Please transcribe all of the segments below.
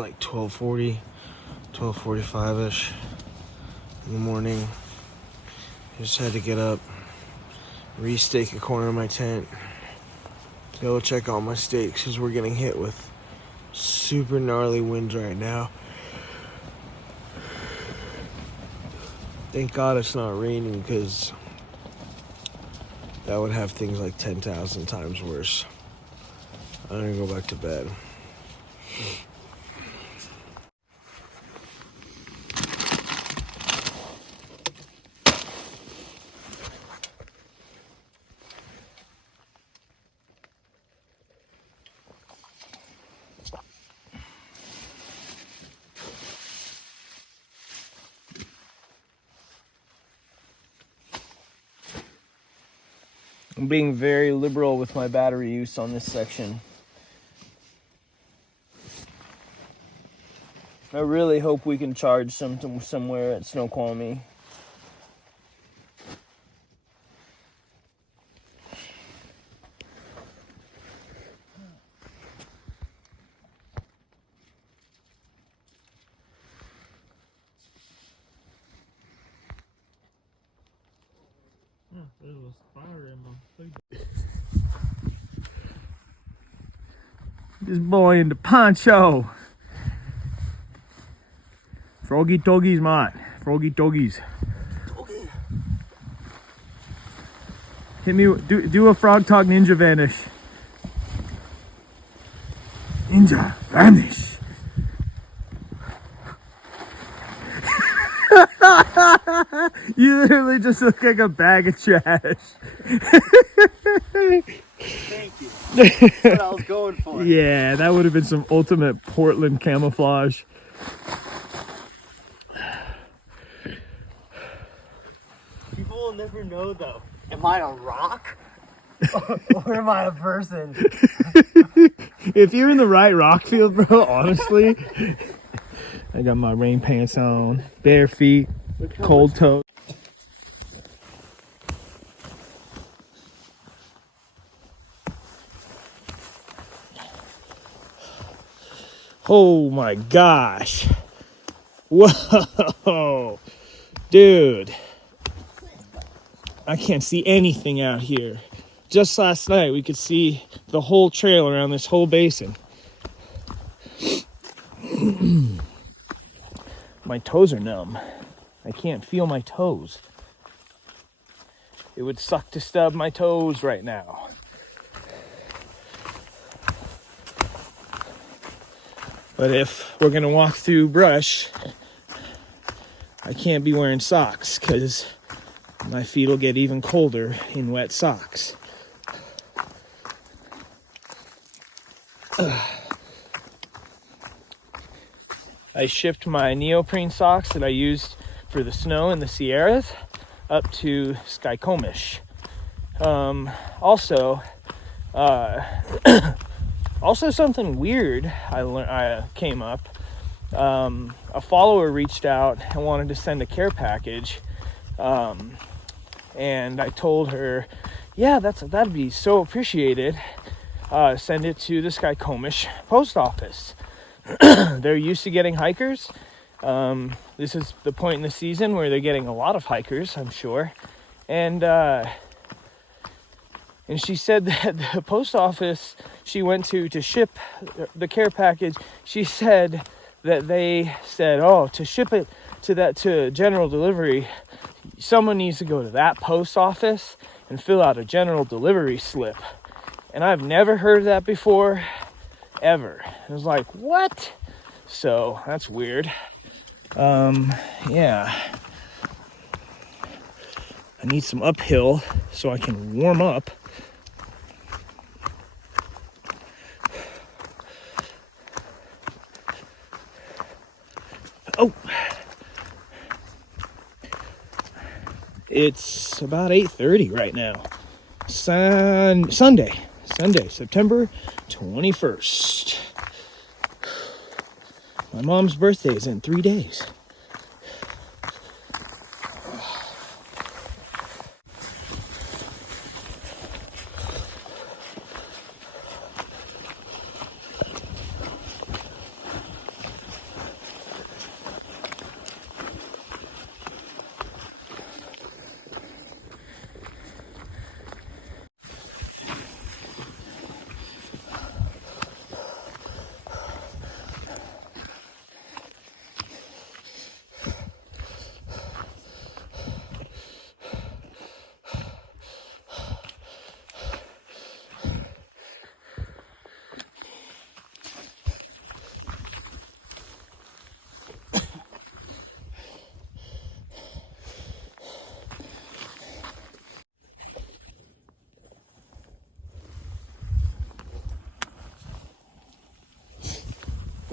like 12:40, 12:45ish in the morning. Just had to get up, restake a corner of my tent, go check all my stakes because we're getting hit with super gnarly winds right now. Thank God it's not raining because that would have things like 10,000 times worse. I'm gonna go back to bed. I'm being very liberal with my battery use on this section. I really hope we can charge somewhere at Snoqualmie. There was fire in my food. This boy in the poncho. Froggy doggies, mate. Froggy doggies. Okay. Hit me. Do a frog talk ninja vanish. Ninja vanish. You literally just look like a bag of trash. Thank you. That's what I was going for. Yeah, that would have been some ultimate Portland camouflage. People will never know though. Am I a rock? Or am I a person? If you're in the right rock field, bro, honestly. I got my rain pants on, bare feet, cold toe. Oh my gosh. Whoa. Dude. I can't see anything out here. Just last night we could see the whole trail around this whole basin. My toes are numb. I can't feel my toes. It would suck to stub my toes right now. But if we're gonna walk through brush, I can't be wearing socks because my feet will get even colder in wet socks. I shipped my neoprene socks that I used for the snow in the Sierras up to Skycomish. Also something weird I came up. A follower reached out and wanted to send a care package. And I told her, yeah, that'd be so appreciated. Send it to the Skycomish post office. They're used to getting hikers. This is the point in the season where they're getting a lot of hikers, I'm sure. And she said that the post office she went to ship the care package, she said that they said, oh, to ship it to general delivery, someone needs to go to that post office and fill out a general delivery slip. And I've never heard of that before, ever. I was like, what? So that's weird. Yeah. I need some uphill so I can warm up. Oh, it's about 8:30 right now. Sunday, September 21st. My mom's birthday is in 3 days.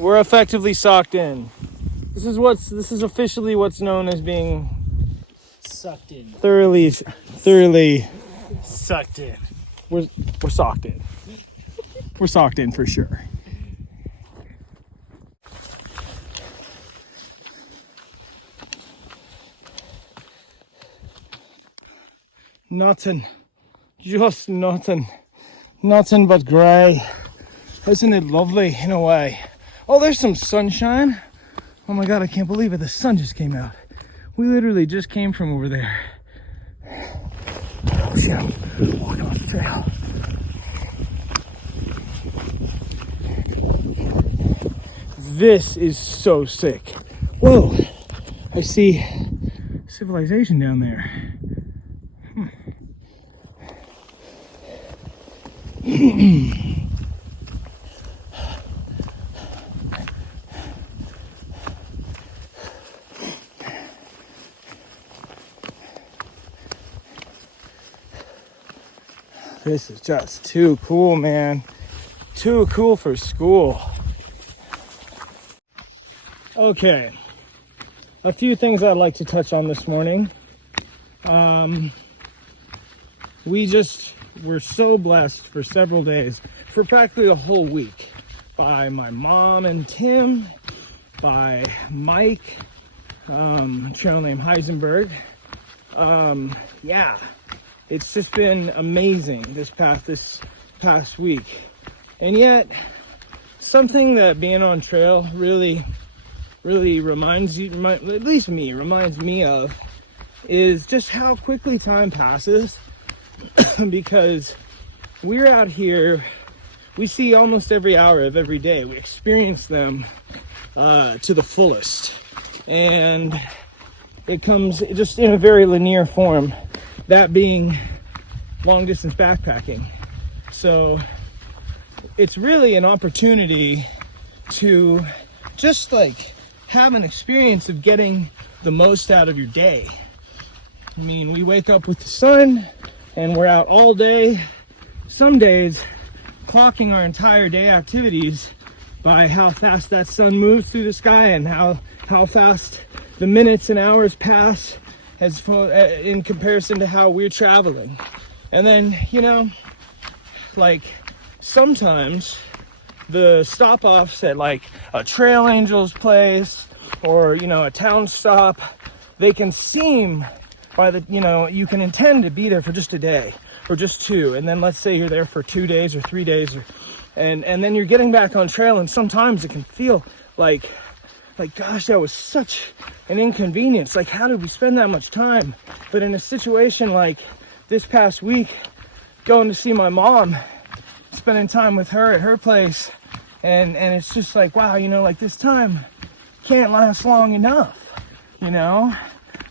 We're effectively socked in. This is officially what's known as being Sucked in. thoroughly Sucked in. we're socked in. We're socked in for sure. Nothing. Just nothing. Nothing but grey. Isn't it lovely in a way? Oh, there's some sunshine. Oh my god, I can't believe it. The sun just came out. We literally just came from over there. Oh shit, I'm walking off the trail. This is so sick. Whoa, I see civilization down there. This is just too cool, man. Too cool for school. Okay, a few things I'd like to touch on this morning. We're so blessed for several days, for practically a whole week, by my mom and Tim, by Mike, trail name Heisenberg. Yeah, it's just been amazing this past week. And yet, something that being on trail really reminds me of is just how quickly time passes. Because we're out here, we see almost every hour of every day. We experience them to the fullest. And it comes just in a very linear form, that being long distance backpacking. So it's really an opportunity to just like have an experience of getting the most out of your day. I mean, we wake up with the sun and we're out all day, some days clocking our entire day activities by how fast that sun moves through the sky and how fast the minutes and hours pass in comparison to how we're traveling. And then, like sometimes the stop-offs at like a trail angel's place or, a town stop, they can seem you can intend to be there for just a day or just two, and then let's say you're there for 2 days or 3 days, and then you're getting back on trail, and sometimes it can feel like gosh, that was such an inconvenience. Like, how did we spend that much time? But in a situation like this past week, going to see my mom, spending time with her at her place, and it's just like, wow, like this time can't last long enough.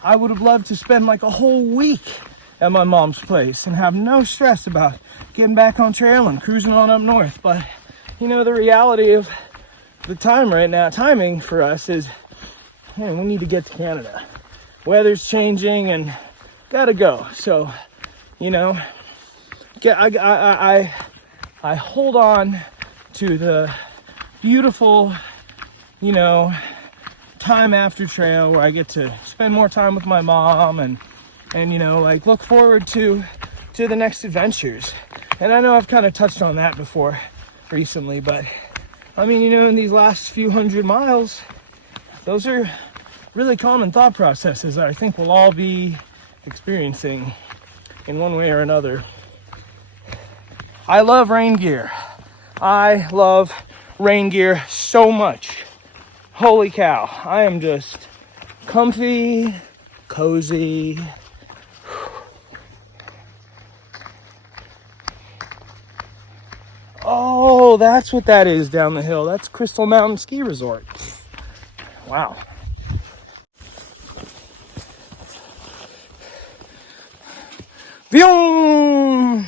I would have loved to spend like a whole week at my mom's place and have no stress about getting back on trail and cruising on up north. But, the reality of the time right now, timing for us is, we need to get to Canada. Weather's changing and gotta go. So, I hold on to the beautiful, time after trail where I get to spend more time with my mom and look forward to the next adventures. And I know I've kind of touched on that before recently, but I mean, in these last few 100 miles, those are really common thought processes that I think we'll all be experiencing in one way or another. I love rain gear. I love rain gear so much. Holy cow, I am just comfy, cozy. Oh, that's what that is down the hill. That's Crystal Mountain Ski Resort. Wow. Boom!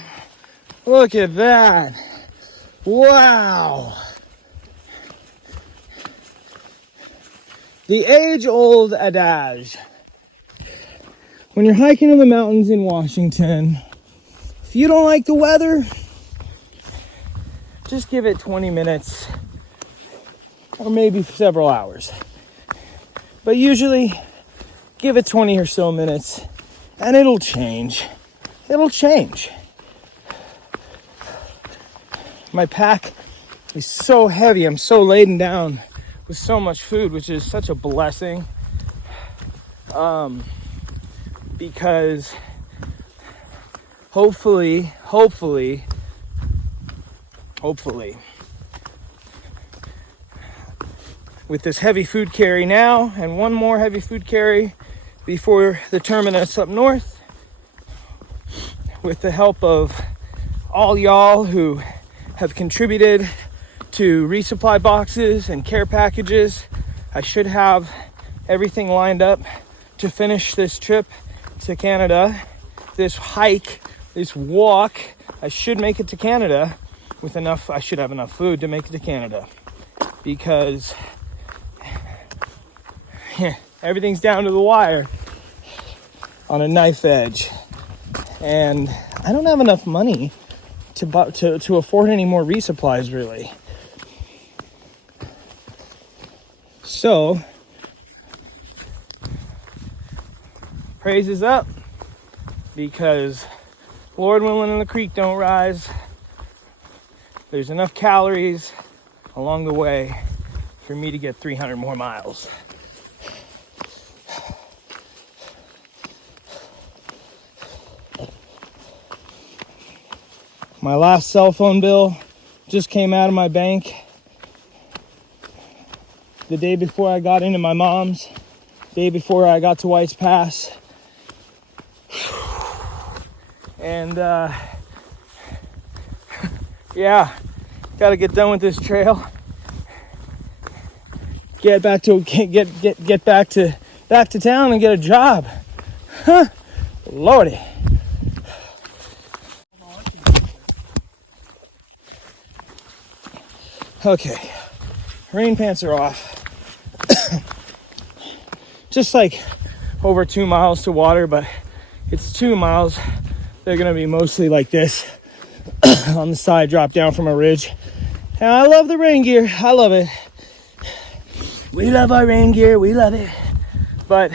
Look at that. Wow. The age-old adage. When you're hiking in the mountains in Washington, if you don't like the weather, just give it 20 minutes or maybe several hours. But usually, give it 20 or so minutes, and it'll change. It'll change. My pack is so heavy. I'm so laden down with so much food, which is such a blessing. Because hopefully, with this heavy food carry now and one more heavy food carry before the terminus up north, with the help of all y'all who have contributed to resupply boxes and care packages, I should have everything lined up to finish this trip to Canada, this hike, this walk. I should make it to Canada with enough, I should have enough food to make it to Canada, because everything's down to the wire on a knife edge, and I don't have enough money to afford any more resupplies, really. So praises up, because Lord willing and the creek don't rise, there's enough calories along the way for me to get 300 more miles. My last cell phone bill just came out of my bank the day before I got into my mom's, day before I got to White's Pass. And yeah, gotta get done with this trail. Get back to town and get a job. Huh? Lordy. Okay, rain pants are off. Just like over 2 miles to water, but it's 2 miles. They're gonna be mostly like this on the side, drop down from a ridge. And I love the rain gear, I love it. We love our rain gear, we love it. But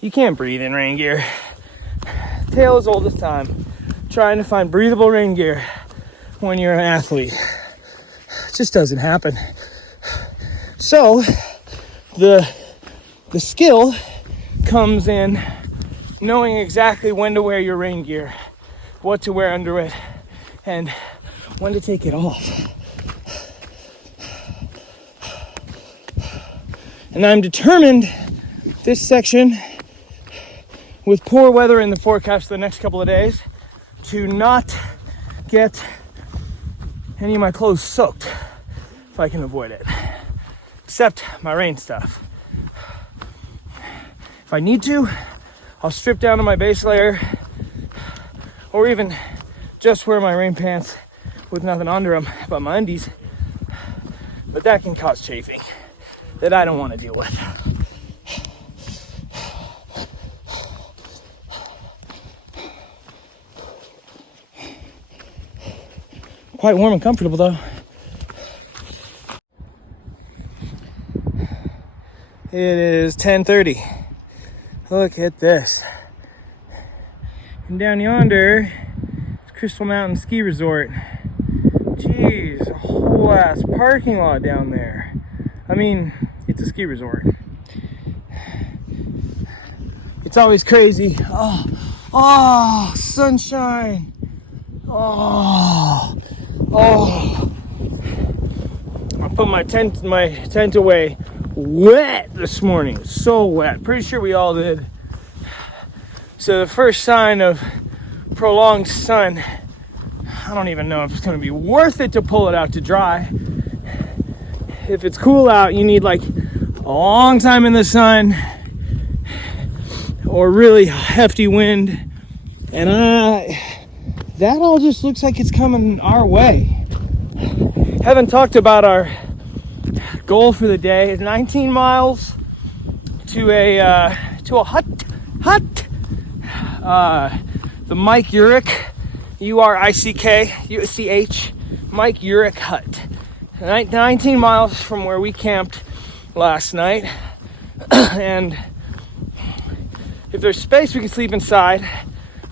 you can't breathe in rain gear. Tale as old as time, trying to find breathable rain gear when you're an athlete. It just doesn't happen. So the skill comes in knowing exactly when to wear your rain gear, what to wear under it, and when to take it off. And I'm determined this section, with poor weather in the forecast for the next couple of days, to not get any of my clothes soaked if I can avoid it, except my rain stuff. If I need to, I'll strip down to my base layer, or even just wear my rain pants with nothing under them but my undies. But that can cause chafing that I don't want to deal with. Quite warm and comfortable though. It is 10:30. Look at this. And down yonder, it's Crystal Mountain Ski Resort. Jeez, a whole ass parking lot down there. I mean, it's a ski resort. It's always crazy. Oh, sunshine. Oh. I put my tent away wet this morning. So wet. Pretty sure we all did. So the first sign of prolonged sun, I don't even know if it's going to be worth it to pull it out to dry. If it's cool out, you need like a long time in the sun or really hefty wind. And that all just looks like it's coming our way. Haven't talked about our goal for the day. Is 19 miles to a hut. The Mike Urick, Urick, Mike Urick hut. 19 miles from where we camped last night. And if there's space, we can sleep inside.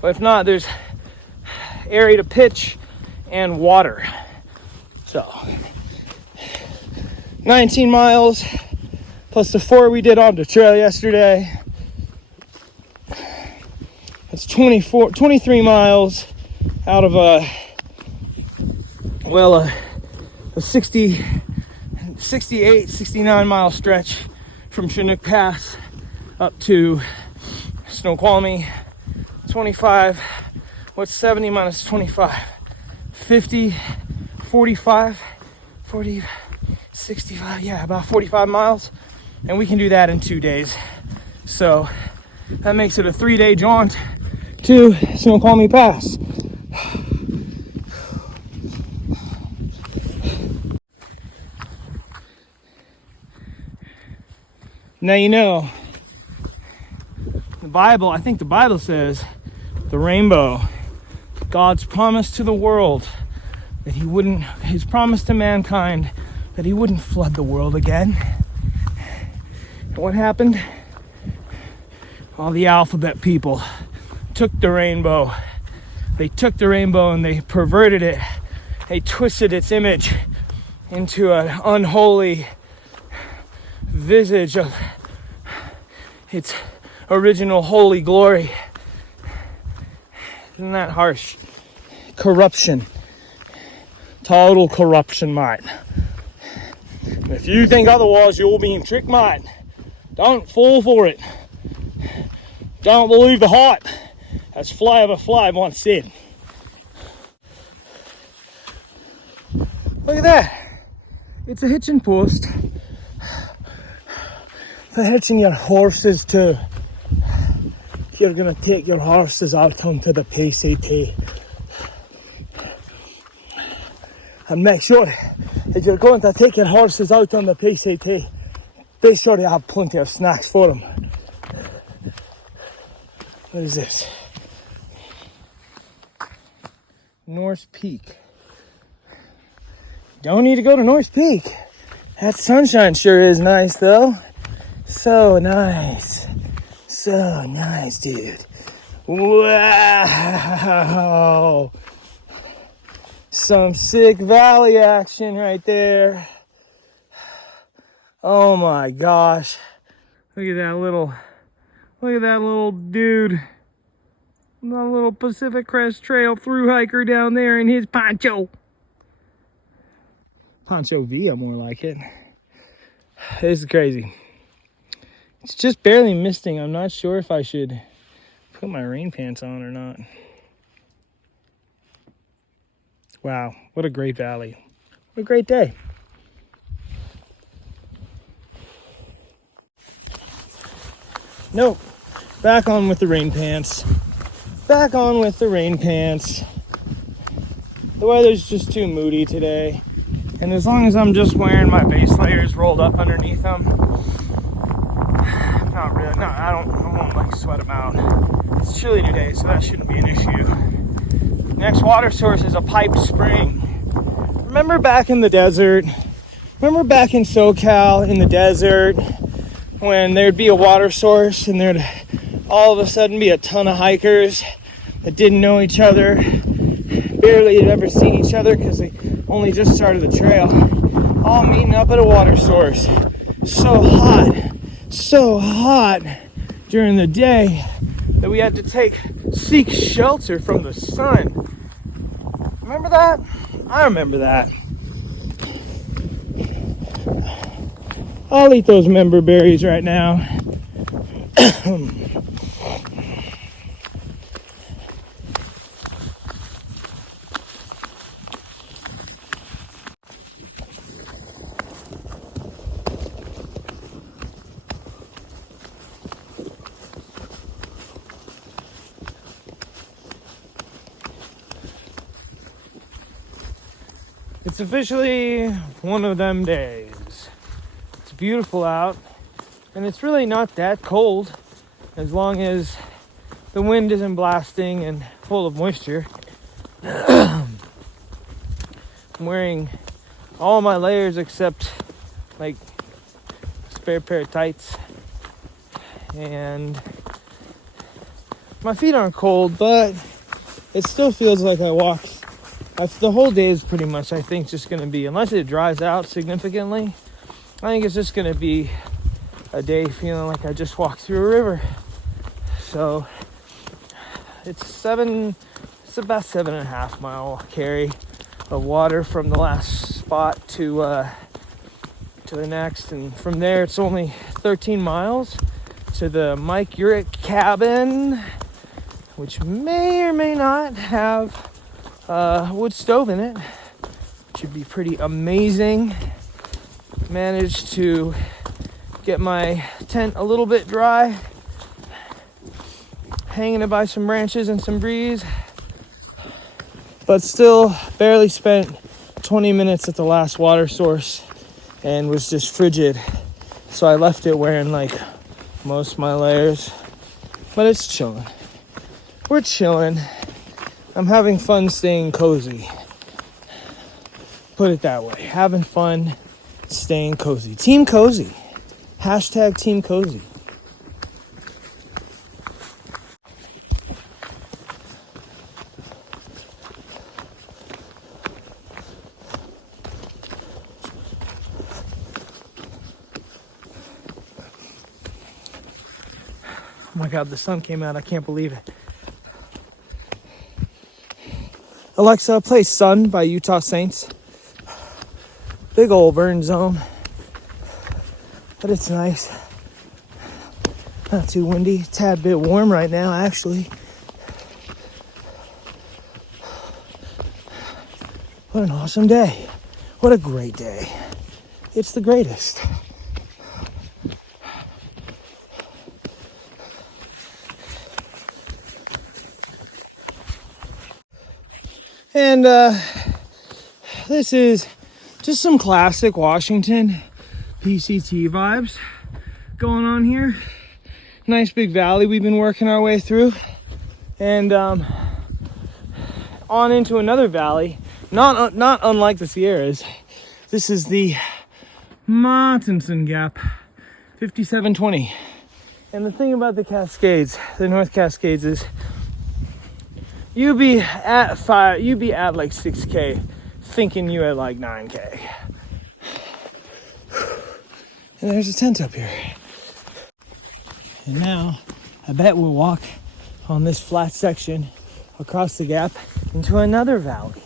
But if not, there's area to pitch and water. So 19 miles plus the 4 we did on the trail yesterday. That's 23 miles out of a 68, 69 mile stretch from Chinook Pass up to Snoqualmie. 25, what's 70 minus 25? 50, 45, 40, 65, yeah, about 45 miles. And we can do that in 2 days. So that makes it a 3-day jaunt to Snoqualmie Pass. Now, you know, the Bible, I think the Bible says the rainbow, God's promise to the world that he wouldn't, his promise to mankind that he wouldn't flood the world again. And what happened? All the alphabet people took the rainbow. They took the rainbow and they perverted it. They twisted its image into an unholy visage of its original holy glory. Isn't that harsh? Corruption. Total corruption, mate. And if you think otherwise, you're being tricked, mate. Don't fall for it. Don't believe the hype, as Flavor Flav once said. Look at that. It's a hitching post for hitching your horses to. If you're going to take your horses out onto the PCT. And make sure, if you're going to take your horses out on the PCT, be sure you have plenty of snacks for them. What is this? North Peak. Don't need to go to North Peak. That sunshine sure is nice, though. So nice. So nice, dude. Wow. Some sick valley action right there. Oh my gosh. Look at that little dude. That little Pacific Crest Trail through hiker down there in his poncho. Poncho Villa, more like it. This is crazy. It's just barely misting. I'm not sure if I should put my rain pants on or not. Wow, what a great valley. What a great day. Nope. Back on with the rain pants. Back on with the rain pants. The weather's just too moody today. And as long as I'm just wearing my base layers rolled up underneath them, not really, no, I won't like sweat them out. It's chilly today, so that shouldn't be an issue. Next water source is a piped spring. Remember back in the desert? Remember back in SoCal in the desert when there'd be a water source and there'd all of a sudden be a ton of hikers that didn't know each other, barely had ever seen each other because they only just started the trail, all meeting up at a water source. So hot during the day that we had to seek shelter from the sun. Remember that? I remember that. I'll eat those member berries right now. It's officially one of them days. It's beautiful out, and it's really not that cold as long as the wind isn't blasting and full of moisture. I'm wearing all my layers except like spare pair of tights. And my feet aren't cold, but it still feels like I walked. The whole day is pretty much, I think, just going to be, unless it dries out significantly, I think it's just going to be a day feeling like I just walked through a river. So it's about 7.5 mile carry of water from the last spot to the next, and from there it's only 13 miles to the Urick cabin, which may or may not have a wood stove in it. Should be pretty amazing. Managed to get my tent a little bit dry, hanging it by some branches and some breeze, but still barely spent 20 minutes at the last water source and was just frigid. So I left it wearing like most of my layers, but it's chilling. We're chilling. I'm having fun staying cozy. Put it that way. Having fun staying cozy. Team cozy. Hashtag team cozy. Oh my God, the sun came out. I can't believe it. Alexa, play Sun by Utah Saints. Big old burn zone. But it's nice. Not too windy. Tad bit warm right now, actually. What an awesome day. What a great day. It's the greatest. And this is just some classic Washington PCT vibes going on here. Nice big valley we've been working our way through. And on into another valley, not unlike the Sierras. This is the Martinson Gap, 5720. And the thing about the Cascades, the North Cascades, is you be at like 6K, thinking you at like 9K. And there's a tent up here. And now, I bet we'll walk on this flat section across the gap into another valley.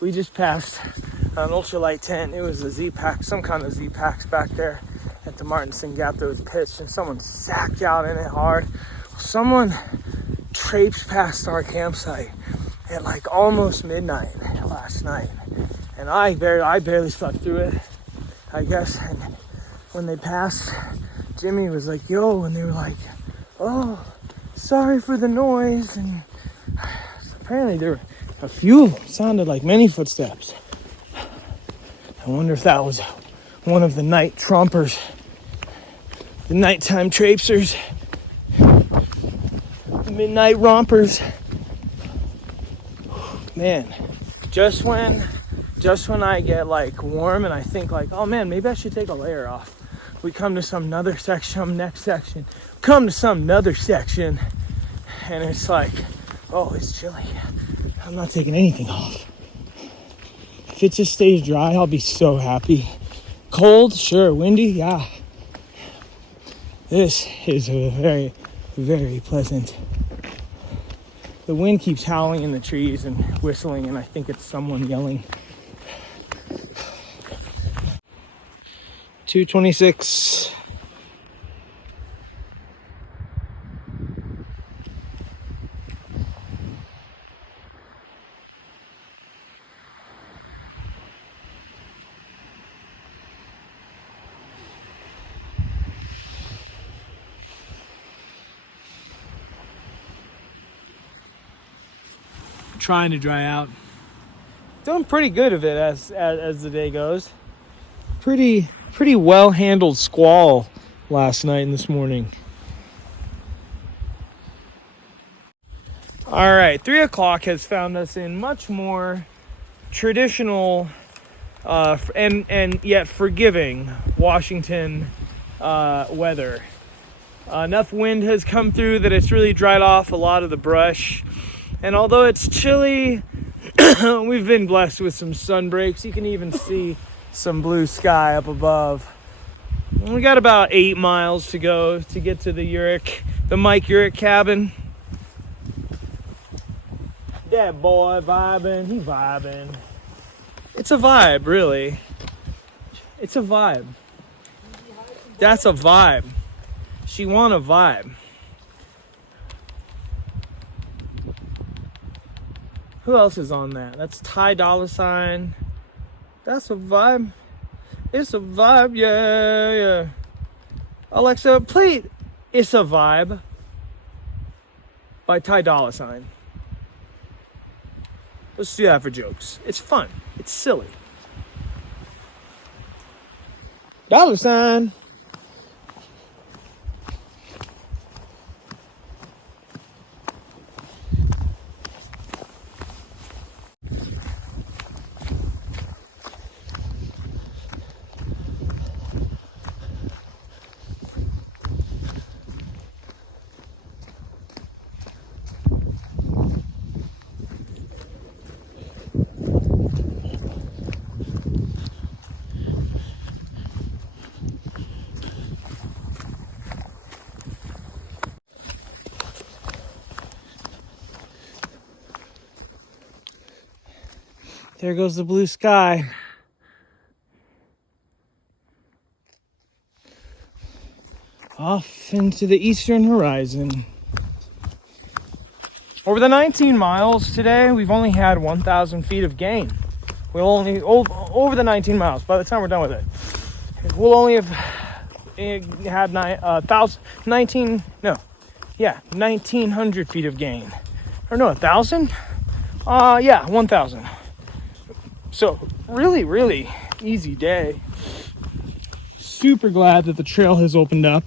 We just passed an ultralight tent. It was a Z-Pack, some kind of Z-Packs back there at the Martinson Gap that was pitched, and someone sacked out in it hard. Someone traipsed past our campsite at like almost midnight last night, and I barely slept through it, I guess. And when they passed, Jimmy was like, yo, and they were like, oh, sorry for the noise. And apparently there were a few of them, sounded like many footsteps. I wonder if that was one of the night trompers, the nighttime traipsers, the midnight rompers. Man, just when I get like warm and I think like, oh man, maybe I should take a layer off, we come to some other section, next section, come to some other section, and it's like, oh, it's chilly. I'm not taking anything off. If it just stays dry, I'll be so happy. Cold, sure. Windy, yeah. This is a very, very pleasant. The wind keeps howling in the trees and whistling, and I think it's someone yelling. 226. Trying to dry out. Doing pretty good of it as the day goes. Pretty well handled squall last night and this morning. All right, 3 o'clock has found us in much more traditional and yet forgiving Washington weather. Enough wind has come through that it's really dried off a lot of the brush. And although it's chilly, we've been blessed with some sun breaks. You can even see some blue sky up above. We got about 8 miles to go to get to the Urick, the Mike Urick cabin. That boy vibing, he vibing. It's a vibe, really. It's a vibe. That's a vibe. She want a vibe. Who else is on that? That's Ty Dolla $ign. That's a vibe. It's a vibe, yeah. Alexa, play It's a Vibe by Ty Dolla $ign. Let's do that for jokes. It's fun. It's silly. Dollar sign. There goes the blue sky. Off into the eastern horizon. Over the 19 miles today, we've only had 1,000 feet of gain. We'll only, over the 19 miles, by the time we're done with it, we'll only have had 1,900 feet of gain. Or no, 1,000? 1,000. So really, really easy day. Super glad that the trail has opened up.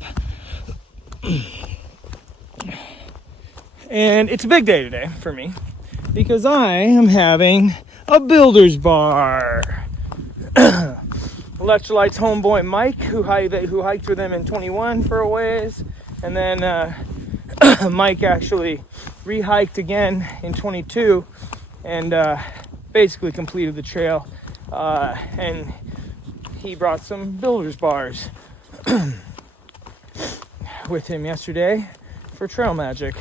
And it's a big day today for me because I am having a builder's bar. Electrolytes homeboy Mike, who hiked with them in 21 for a ways, and then Mike actually re-hiked again in 22 and basically completed the trail, and he brought some builder's bars with him yesterday for Trail Magic,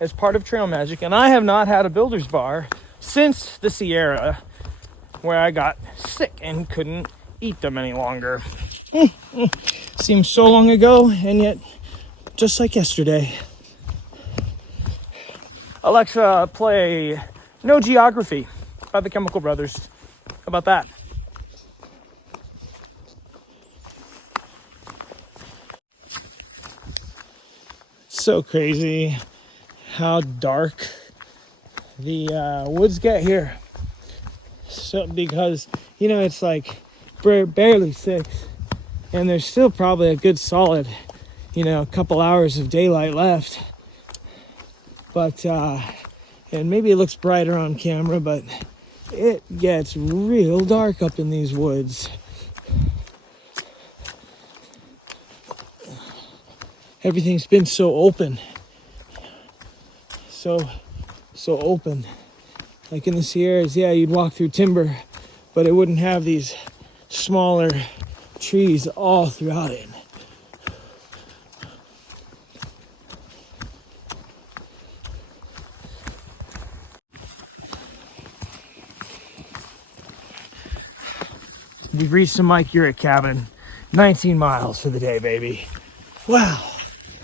as part of Trail Magic. And I have not had a builder's bar since the Sierra, where I got sick and couldn't eat them any longer. Seems so long ago, and yet just like yesterday. Alexa, play No Geography by the Chemical Brothers. How about that? So crazy how dark the woods get here. So because it's like barely 6, and there's still probably a good solid a couple hours of daylight left. But and maybe it looks brighter on camera, but it gets real dark up in these woods. Everything's been so open. So open. Like in the Sierras, you'd walk through timber, but it wouldn't have these smaller trees all throughout it. We've reached the Mike Urick cabin. 19 miles for the day, baby. Wow.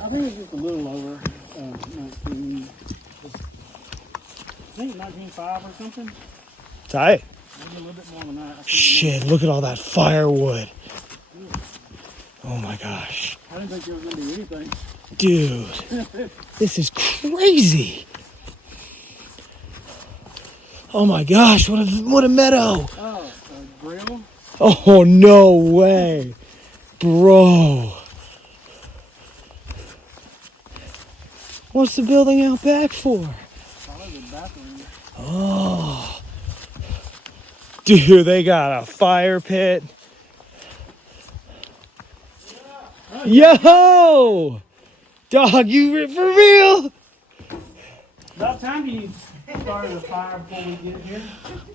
I think it's just a little over 19. I think 19.5 or something. Tight. Maybe a little bit more than that. Shit, look at all that firewood. Oh my gosh. I didn't think there was going to be anything. Dude, this is crazy. Oh my gosh, what a meadow. Oh, a grill? Oh, no way. Bro. What's the building out back for? Probably the bathroom. Oh. Dude, they got a fire pit. Yo! Dog, you for real? About time you started a fire before we get here.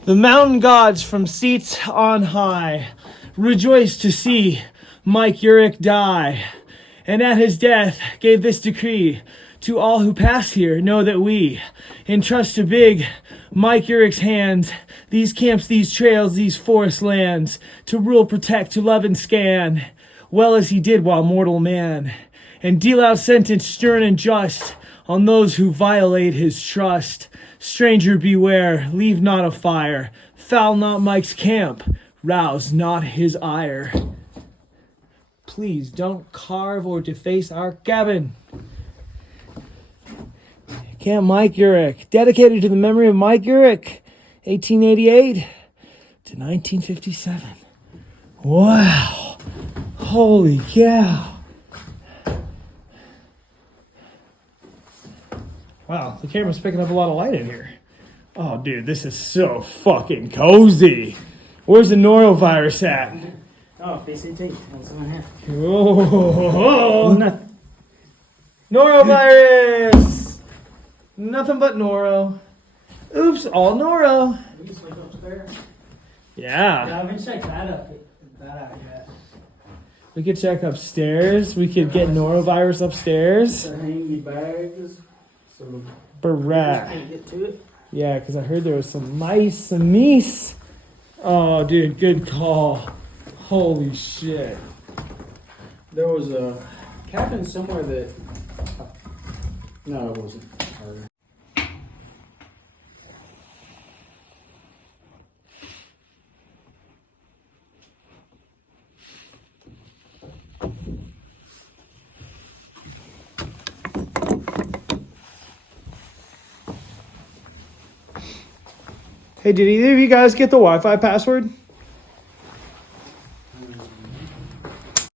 The mountain gods from seats on high rejoiced to see Mike Urick die, and at his death gave this decree: to all who pass here, know that we entrust to big Mike Urick's hands these camps, these trails, these forest lands, to rule, protect, to love and scan, well as he did while mortal man, and deal out sentence stern and just on those who violate his trust. Stranger beware, leave not a fire, foul not Mike's camp, rouse not his ire. Please don't carve or deface our cabin. Camp Mike Urick, dedicated to the memory of Mike Urick, 1888 to 1957. Wow. Holy cow. Wow, the camera's picking up a lot of light in here. Oh, dude, this is so fucking cozy. Where's the norovirus at? Oh, PCT. That's what I have. Oh, norovirus! Nothing but noro. Oops, all noro. We can sleep upstairs. Yeah. Yeah, we can check that up. That out, yeah. We could check upstairs. We could get norovirus upstairs. So hang your bags. So the Barrat. can't get to it. Yeah, because I heard there was some mice, some meese. Oh, dude, good call. Holy shit. There was a cabin somewhere that. No, it wasn't. Hey, did either of you guys get the Wi-Fi password?